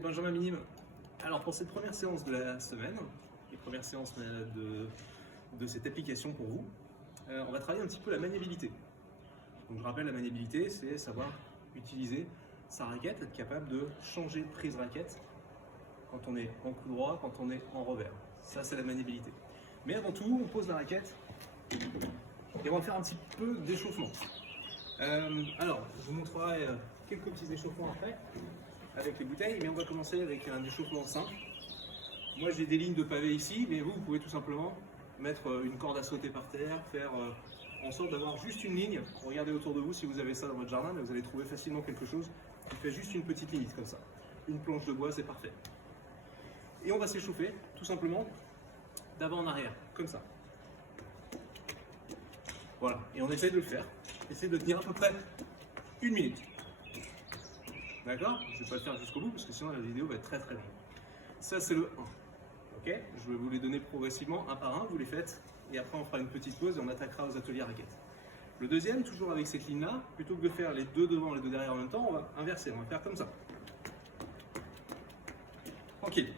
Benjamin Minime. Alors pour cette première séance de la semaine, les premières séances de cette application pour vous, on va travailler un petit peu la maniabilité. Donc je rappelle, la maniabilité, c'est savoir utiliser sa raquette, être capable de changer de prise raquette quand on est en coup droit, quand on est en revers. Ça, c'est la maniabilité. Mais avant tout, on pose la raquette et on va faire un petit peu d'échauffement. Alors, je vous montrerai quelques petits échauffements après avec les bouteilles, mais on va commencer avec un échauffement simple. Moi, j'ai des lignes de pavé ici, mais vous pouvez tout simplement mettre une corde à sauter par terre, faire en sorte d'avoir juste une ligne. Regardez autour de vous si vous avez ça dans votre jardin, mais vous allez trouver facilement quelque chose qui fait juste une petite limite comme ça. Une planche de bois, c'est parfait. Et on va s'échauffer tout simplement d'avant en arrière, comme ça. Voilà, et on essaie de le faire. Essayez de tenir à peu près 1 minute. D'accord? Je ne vais pas le faire jusqu'au bout parce que sinon la vidéo va être très très longue. Ça c'est le 1. Ok? Je vais vous les donner progressivement, un par un, vous les faites et après on fera une petite pause et on attaquera aux ateliers raquettes. Le deuxième, toujours avec cette ligne là, plutôt que de faire les deux devant et les deux derrière en même temps, on va inverser, on va faire comme ça. Tranquille.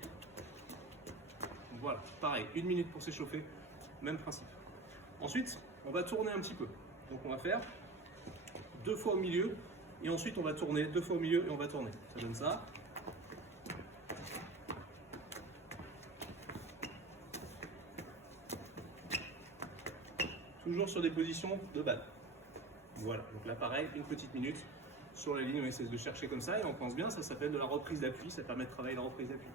Voilà, pareil, 1 minute pour s'échauffer, même principe. Ensuite, on va tourner un petit peu. Donc on va faire 2 fois au milieu et ensuite on va tourner 2 fois au milieu et on va tourner. Ça donne ça. Toujours sur des positions de balle. Voilà, donc là pareil, une petite minute. Sur la ligne, on essaie de chercher comme ça et on pense bien, ça s'appelle de la reprise d'appui, ça permet de travailler la reprise d'appui.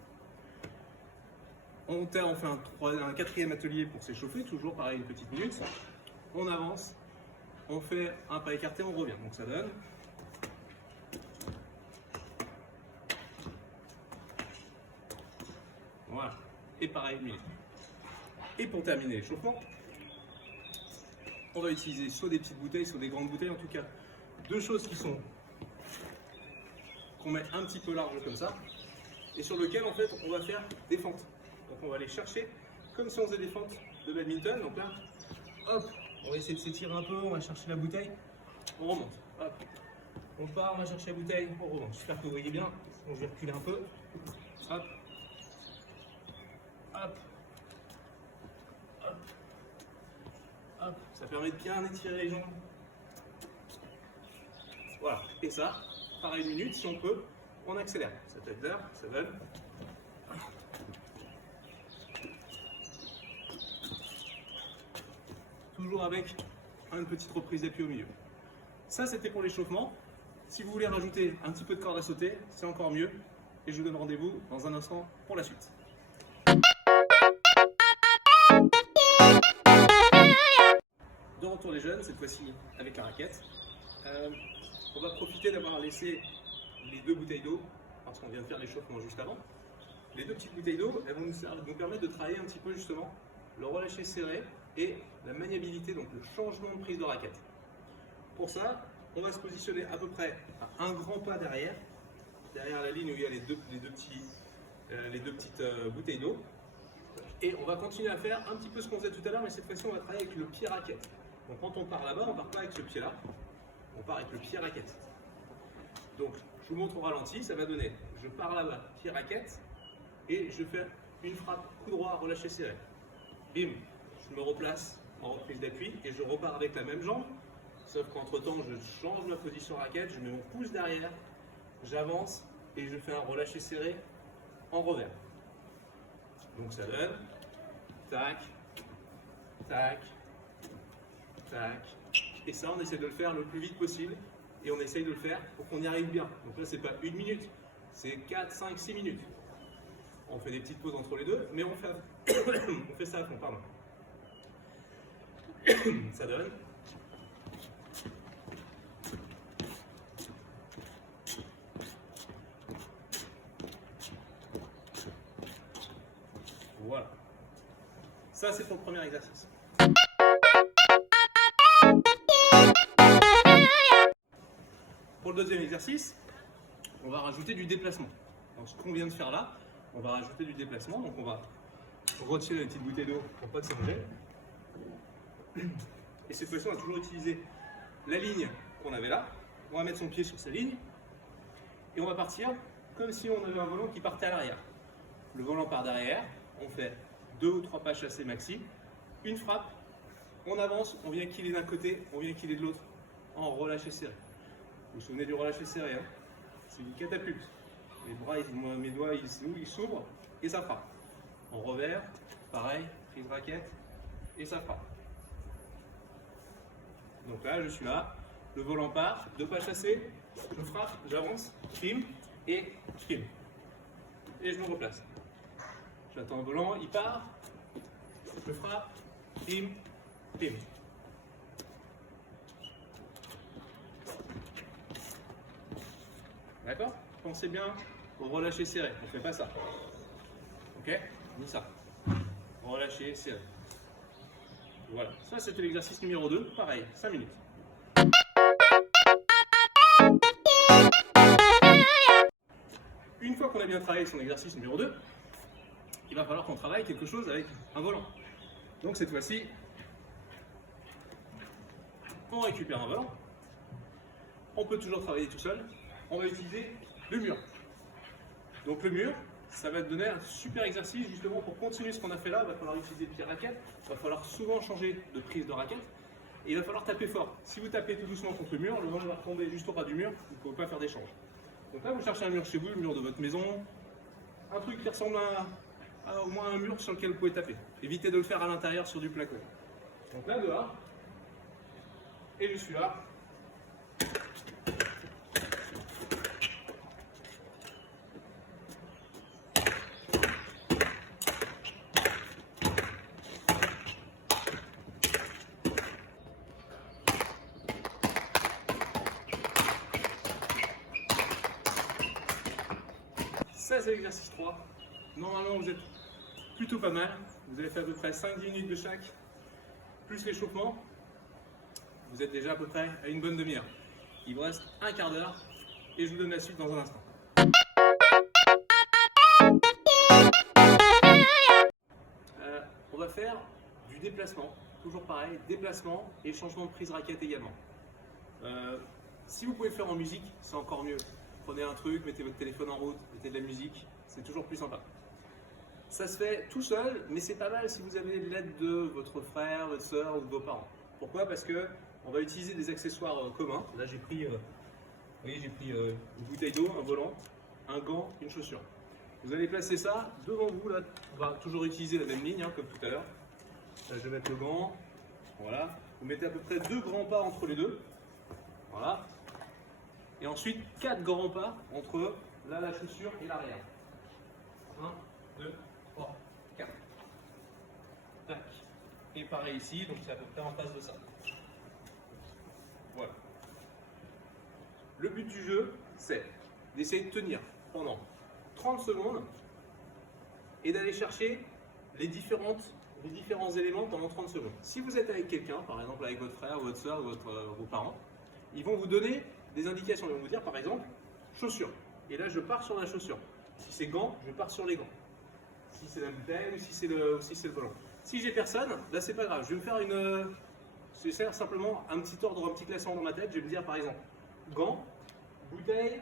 On fait un quatrième atelier pour s'échauffer, toujours pareil, une petite minute. On avance, on fait un pas écarté, on revient. Donc ça donne. Voilà, et pareil, 1 minute. Et pour terminer l'échauffement, on va utiliser soit des petites bouteilles, soit des grandes bouteilles, en tout cas, deux choses qu'on met un petit peu large comme ça, et sur lequel en fait on va faire des fentes. Donc on va aller chercher comme si on faisait des fentes de badminton. Donc là, hop, on va essayer de s'étirer un peu, on va chercher la bouteille, on remonte. Hop. On part, on va chercher la bouteille, on remonte. J'espère que vous voyez bien. Donc je vais reculer un peu. Hop. Hop. Hop. Hop. Ça permet de bien étirer les jambes. Voilà. Et ça, pareil 1 minute, si on peut, on accélère. Ça peut être d'heure, ça donne. Toujours avec une petite reprise d'appui au milieu. Ça, c'était pour l'échauffement. Si vous voulez rajouter un petit peu de corde à sauter, c'est encore mieux. Et je vous donne rendez-vous dans un instant pour la suite. De retour les jeunes, cette fois-ci avec la raquette. On va profiter d'avoir laissé les 2 bouteilles d'eau, parce qu'on vient de faire l'échauffement juste avant. Les 2 petites bouteilles d'eau, elles vont nous permettre de travailler un petit peu justement le relâché serré et la maniabilité, donc le changement de prise de raquette. Pour ça, on va se positionner à peu près à un grand pas derrière la ligne où il y a les deux petites bouteilles d'eau. Et on va continuer à faire un petit peu ce qu'on faisait tout à l'heure, mais cette fois-ci on va travailler avec le pied raquette. Donc quand on part là-bas, on ne part pas avec ce pied-là, on part avec le pied raquette. Donc je vous montre au ralenti, ça va donner, je pars là-bas, pied raquette, et je fais une frappe coup droit relâché serré. Bim, je me replace en reprise d'appui et je repars avec la même jambe, sauf qu'entre temps je change ma position raquette, je mets mon pouce derrière, j'avance et je fais un relâché serré en revers. Donc ça donne tac, tac, tac, et ça on essaie de le faire le plus vite possible et on essaye de le faire pour qu'on y arrive bien. Donc là c'est pas 1 minute, c'est 4, 5, 6 minutes. On fait des petites pauses entre les deux, mais on fait ça à fond, pardon. Ça donne. Voilà. Ça, c'est pour le premier exercice. Pour le deuxième exercice, on va rajouter du déplacement. Donc, ce qu'on vient de faire là, on va rajouter du déplacement. Donc, on va retirer la petite bouteille d'eau pour pas de s'allonger. Et cette fois-ci, on va toujours utiliser la ligne qu'on avait là. On va mettre son pied sur sa ligne et on va partir comme si on avait un volant qui partait à l'arrière. Le volant part derrière, on fait 2 ou 3 pas chassés maxi, une frappe, on avance, on vient killer d'un côté, on vient killer de l'autre, en relâché serré. Vous vous souvenez du relâché serré, hein? C'est une catapulte. Les bras, mes doigts, ils s'ouvrent et ça frappe. En revers, pareil, prise raquette et ça frappe. Donc là, je suis là, le volant part, 2 pas chassés, je frappe, j'avance, trim et trim. Et je me replace. J'attends le volant, il part, je frappe, trim, trim. D'accord? Pensez bien au relâché serré, on ne fait pas ça. Ok? Ni ça. Relâché serré. Voilà, ça c'était l'exercice numéro 2, pareil, 5 minutes. Une fois qu'on a bien travaillé son exercice numéro 2, il va falloir qu'on travaille quelque chose avec un volant. Donc cette fois-ci, on récupère un volant. On peut toujours travailler tout seul. On va utiliser le mur. Donc le mur, ça va te donner un super exercice justement pour continuer ce qu'on a fait là. Il va falloir utiliser le pied raquette. Il va falloir souvent changer de prise de raquette. Et il va falloir taper fort. Si vous tapez tout doucement contre le mur, le volant va tomber juste au ras du mur. Vous ne pouvez pas faire d'échange. Donc là, vous cherchez un mur chez vous, le mur de votre maison. Un truc qui ressemble à au moins un mur sur lequel vous pouvez taper. Évitez de le faire à l'intérieur sur du placo. Donc là, dehors. Et je suis là. Ça, c'est l'exercice 3. Normalement, vous êtes plutôt pas mal. Vous avez fait à peu près 5-10 minutes de chaque, plus l'échauffement. Vous êtes déjà à peu près à une bonne demi-heure. Il vous reste un quart d'heure et je vous donne la suite dans un instant. On va faire du déplacement. Toujours pareil, déplacement et changement de prise raquette également. Si vous pouvez le faire en musique, c'est encore mieux. Prenez un truc, mettez votre téléphone en route, mettez de la musique, c'est toujours plus sympa. Ça se fait tout seul, mais c'est pas mal si vous avez l'aide de votre frère, votre soeur ou de vos parents. Pourquoi? Parce que on va utiliser des accessoires communs. Là j'ai pris, une bouteille d'eau, un volant, un gant, une chaussure. Vous allez placer ça devant vous, là, on va toujours utiliser la même ligne comme tout à l'heure. Là je vais mettre le gant, voilà. Vous mettez à peu près 2 grands pas entre les deux, voilà. Et ensuite 4 grands pas entre là la chaussure et l'arrière. 1, 2, 3, 4. Tac. Et pareil ici, donc c'est à peu près en face de ça. Voilà. Le but du jeu, c'est d'essayer de tenir pendant 30 secondes et d'aller chercher les différents éléments pendant 30 secondes. Si vous êtes avec quelqu'un, par exemple avec votre frère, votre soeur, vos parents, ils vont vous donner des indications. Ils vont vous dire par exemple, chaussures. Et là, je pars sur la chaussure. Si c'est gants, je pars sur les gants. Si c'est la bouteille ou si c'est le volant. Si j'ai personne, là c'est pas grave. Je vais me faire je vais faire simplement un petit ordre, un petit classement dans ma tête. Je vais me dire par exemple, gants, bouteille,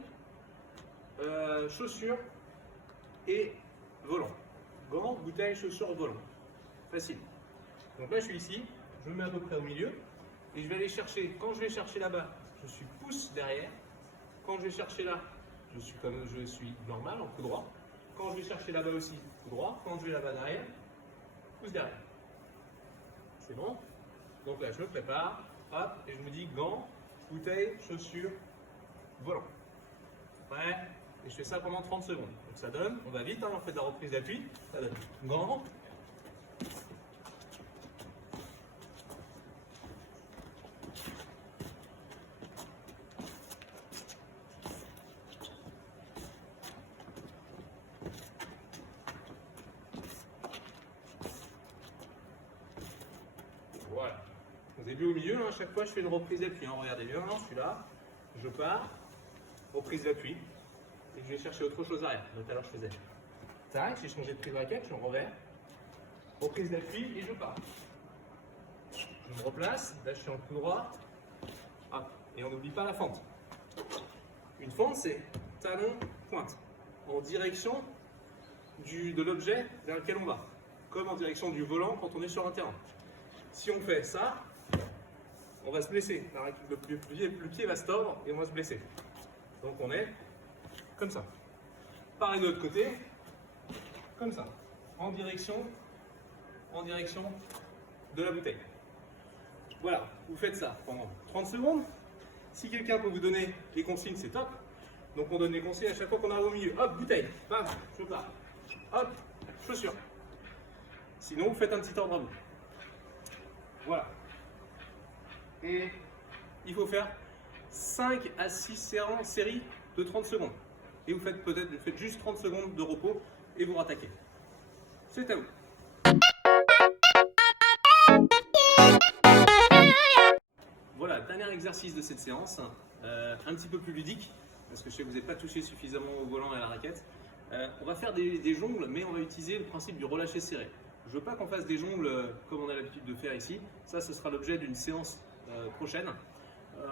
chaussures et volant. Gants, bouteille, chaussures, volant. Facile. Donc là je suis ici, je me mets à peu près au milieu et je vais aller chercher. Quand je vais chercher là-bas, je suis pouce derrière. Quand je vais chercher là, je suis normal en coup droit. Quand je vais chercher là-bas aussi, coup droit. Quand je vais là-bas derrière, pouce derrière. C'est bon? Donc là je me prépare, hop, et je me dis gants, bouteille, chaussures, volant. Prêt? Et je fais ça pendant 30 secondes. Donc ça donne, on va vite, hein, on fait de la reprise d'appui. Ça donne gants. Voilà. Vous avez vu au milieu, hein, à chaque fois je fais une reprise d'appui. Hein. Regardez bien, hein, je suis là, je pars, reprise d'appui. Et je vais chercher autre chose derrière. Donc tout à l'heure je faisais tac, j'ai changé de prise de raquette, je suis en revers, reprise d'appui et je pars. Je me replace, là je suis en coup droit, hop, et on n'oublie pas la fente. Une fente c'est talon, pointe. en direction de l'objet vers lequel on va, comme en direction du volant quand on est sur un terrain. Si on fait ça, on va se blesser. Le pied va se tordre et on va se blesser. Donc on est comme ça. Pareil de l'autre côté, comme ça, en direction de la bouteille. Voilà, vous faites ça pendant 30 secondes. Si quelqu'un peut vous donner les consignes, c'est top. Donc on donne les consignes à chaque fois qu'on arrive au milieu. Hop, bouteille, bam, je pars. Hop, chaussure. Sinon, vous faites un petit ordre à vous. Voilà. Et il faut faire 5 à 6 séries de 30 secondes. Et vous faites juste 30 secondes de repos et vous rattaquez. C'est à vous. Voilà, dernier exercice de cette séance, un petit peu plus ludique, parce que je sais que vous n'avez pas touché suffisamment au volant et à la raquette. On va faire des jongles, mais on va utiliser le principe du relâché serré. Je ne veux pas qu'on fasse des jongles comme on a l'habitude de faire ici. Ça, ce sera l'objet d'une séance prochaine.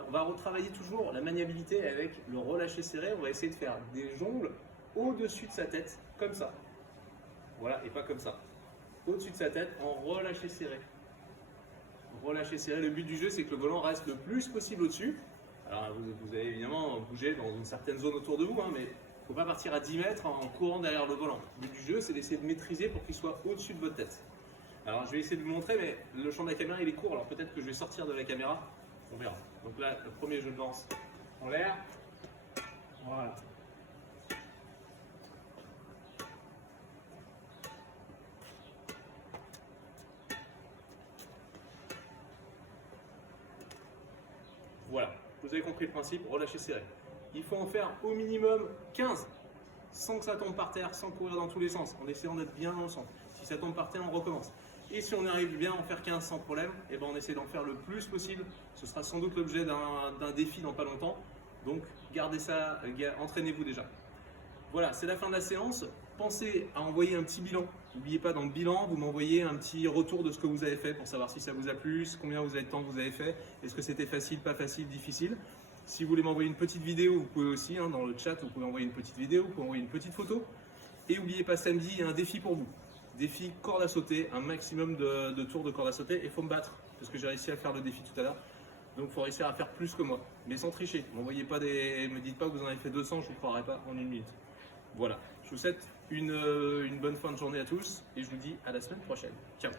On va retravailler toujours la maniabilité avec le relâché serré. On va essayer de faire des jongles au-dessus de sa tête, comme ça. Voilà, et pas comme ça. Au-dessus de sa tête, en relâché serré. Relâché serré. Le but du jeu, c'est que le volant reste le plus possible au-dessus. Alors, vous allez évidemment bouger dans une certaine zone autour de vous, hein, mais il ne faut pas partir à 10 mètres en courant derrière le volant. Le but du jeu, c'est d'essayer de maîtriser pour qu'il soit au-dessus de votre tête. Alors, je vais essayer de vous montrer, mais le champ de la caméra, il est court, alors peut-être que je vais sortir de la caméra. On verra. Donc là, le premier, je le lance en l'air. Voilà. Voilà, vous avez compris le principe, relâcher serré. Il faut en faire au minimum 15, sans que ça tombe par terre, sans courir dans tous les sens, en essayant d'être bien dans le centre. Si ça tombe par terre, on recommence. Et si on arrive bien à en faire 15 sans problème, eh ben on essaie d'en faire le plus possible. Ce sera sans doute l'objet d'un défi dans pas longtemps. Donc gardez ça, entraînez-vous déjà. Voilà, c'est la fin de la séance. Pensez à envoyer un petit bilan. N'oubliez pas, dans le bilan, vous m'envoyez un petit retour de ce que vous avez fait pour savoir si ça vous a plu, combien de temps vous avez fait, est-ce que c'était facile, pas facile, difficile. Si vous voulez m'envoyer une petite vidéo, vous pouvez aussi, hein, dans le chat, vous pouvez envoyer une petite vidéo, vous pouvez envoyer une petite photo. Et n'oubliez pas, samedi, il y a un défi pour vous. Défi corde à sauter, un maximum de tours de corde à sauter, et il faut me battre, parce que j'ai réussi à faire le défi tout à l'heure. Donc il faut réussir à faire plus que moi, mais sans tricher. M'envoyez pas me dites pas que vous en avez fait 200, je ne vous croirai pas en une minute. Voilà, je vous souhaite une bonne fin de journée à tous, et je vous dis à la semaine prochaine. Ciao.